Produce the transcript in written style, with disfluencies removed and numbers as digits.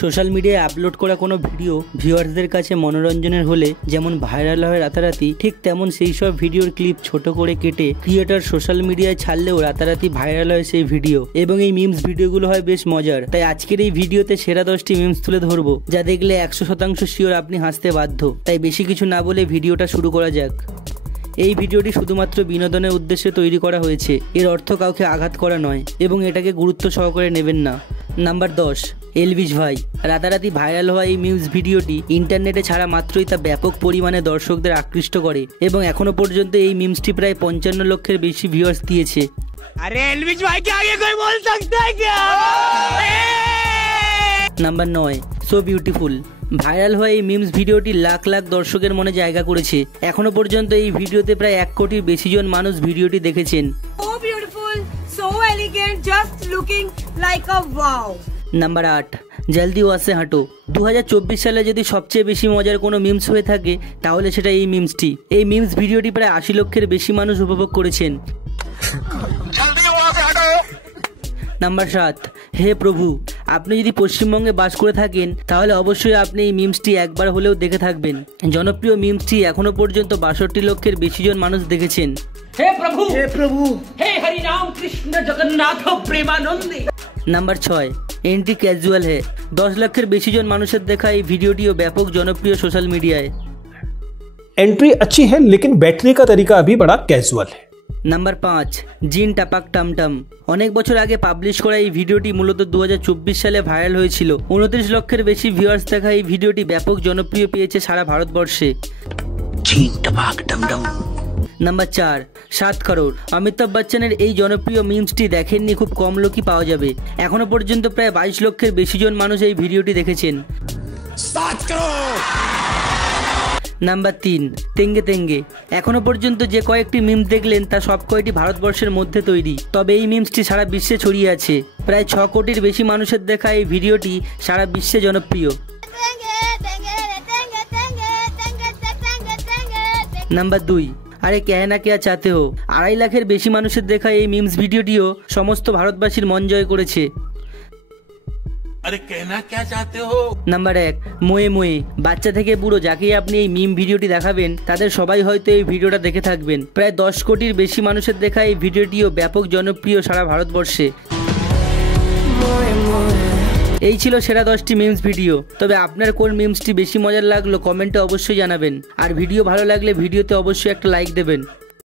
Social মিডিয়ায় upload করা কোনো ভিডিও ভিউয়ার্সদের কাছে মনোরঞ্জনের হলে যেমন ভাইরাল হয় রাতারাতি, ঠিক তেমন সেই সব ভিডিওর ক্লিপ ছোট করে কেটে ক্রিয়েটর সোশ্যাল মিডিয়ায় ছাড়লেও রাতারাতি ভাইরাল হয় সেই ভিডিও, এবং এই মিমস ভিডিওগুলো হয় বেশ মজার। তাই আজকের এই ভিডিওতে সেরা 10টি মিমস তুলে ধরবো, যা দেখলে 100% শিওর আপনি হাসতে বাধ্য। তাই বেশি কিছু না বলে ভিডিওটা শুরু করা যাক। এই ভিডিওটি শুধুমাত্র বিনোদনের উদ্দেশ্যে তৈরি করা হয়েছে, এর অর্থ কাউকে আঘাত করা নয় এবং এটাকে গুরুত্ব সহকারে নেবেন না। নাম্বার 10, এলভিস ভাই। রাতারাতি ভাইরাল হওয়া এই মিউজ ভিডিওটি ইন্টারনেটে ছাড়া মাত্রই তা ব্যাপক পরিমাণে দর্শকদের আকৃষ্ট করে এবং এখনো পর্যন্ত এই মিমসটি প্রায় 55 লক্ষের বেশি ভিউয়ার্স দিয়েছে। আরে এলভিস ভাই কে আগে কোই বল सकता है क्या? Number 9, so beautiful. ভাইরাল হওয়া এই মিমস ভিডিওটি লাখ লাখ দর্শকের মনে জায়গা করেছে। এখনো পর্যন্ত এই ভিডিওতে প্রায় 1 কোটির বেশি জন মানুষ ভিডিওটি দেখেছেন। So beautiful, so elegant, just looking like a wow. Number 8, জলদি ওয়াজ সে হাঁটো। 2024 সালে যদি সবচেয়ে বেশি মজার কোনো মিমস হয়ে থাকে তাহলে সেটা এই মিমসটি। এই মিমস ভিডিওটি প্রায় 80 লক্ষের বেশি মানুষ উপভোগ করেছেন। নাম্বার 7, হে প্রভু। আপনি যদি পশ্চিমবঙ্গে বাস করে থাকেন তাহলে অবশ্যই আপনি এই মিমসটি একবার হলেও দেখে থাকবেন। জনপ্রিয় মিমসটি এখনো পর্যন্ত 62 লক্ষের বেশি জন মানুষ দেখেছেন। হে প্রভু, হে প্রভু, হে হরি রাম কৃষ্ণ জগন্নাথ প্রেমানন্দে। নাম্বার 6, এন্ট্রি ক্যাজুয়াল হে। 10 লক্ষের বেশি জন মানুষের দেখা এই ভিডিওটিও ব্যাপক জনপ্রিয় সোশ্যাল মিডিয়ায়। एंट्री अच्छी है लेकिन बैठने का तरीका अभी बड़ा कैजुअल है। নাম্বার 5, জিন টাপাক টামটাম। অনেক বছর আগে পাবলিশ করা এই ভিডিওটি মূলত 2024 সালে ভাইরাল হয়েছিল। 29 লক্ষের বেশি ভিউয়ার্স দেখা এই ভিডিওটি ব্যাপক জনপ্রিয় পেয়েছে সারা ভারতবর্ষে। জিন টাপাক টামটাম। নাম্বার 4, 7 করোড়। অমিতাভ বচ্চনের এই জনপ্রিয় মিমসটি দেখেননি খুব কম লোকই পাওয়া যাবে। এখনো পর্যন্ত প্রায় 22 লক্ষের বেশি জন মানুষ এই ভিডিওটি দেখেছেন। 7 করোড়। নাম্বার 3, তেঙ্গে তেঙ্গে। এখনো পর্যন্ত যে কয়েকটি মিমস দেখলেন তা সব কয়টি ভারতবর্ষের মধ্যে তৈরি, তবে এই মিমসটি সারা বিশ্বে ছড়িয়ে আছে। প্রায় 6 কোটির বেশি মানুষের দেখা এই ভিডিওটি সারা বিশ্বে জনপ্রিয়। নাম্বার 2, আরে কেহনা কেয়া চাতে হো। 2.5 লাখের বেশি মানুষের দেখা এই মিমস ভিডিওটিও সমস্ত ভারতবাসীর মন জয় করেছে। আরে কেহনা কেয়া চাতে হো। নাম্বার 1, মোয়ে মোয়ে। বাচ্চা থেকে বুড়ো যাকেই আপনি এই মিম ভিডিওটি দেখাবেন তাদের সবাই হয়তো এই ভিডিওটা দেখে থাকবেন। প্রায় 10 কোটির বেশি মানুষের দেখা এই ভিডিওটিও ব্যাপক জনপ্রিয় সারা ভারতবর্ষে। এই ছিল সেরা 10টি মিমস ভিডিও। তবে আপনার কোন মিমসটি বেশি মজার লাগলো কমেন্টে অবশ্যই জানাবেন, আর ভিডিও ভালো লাগলে ভিডিওতে অবশ্যই একটা লাইক দেবেন।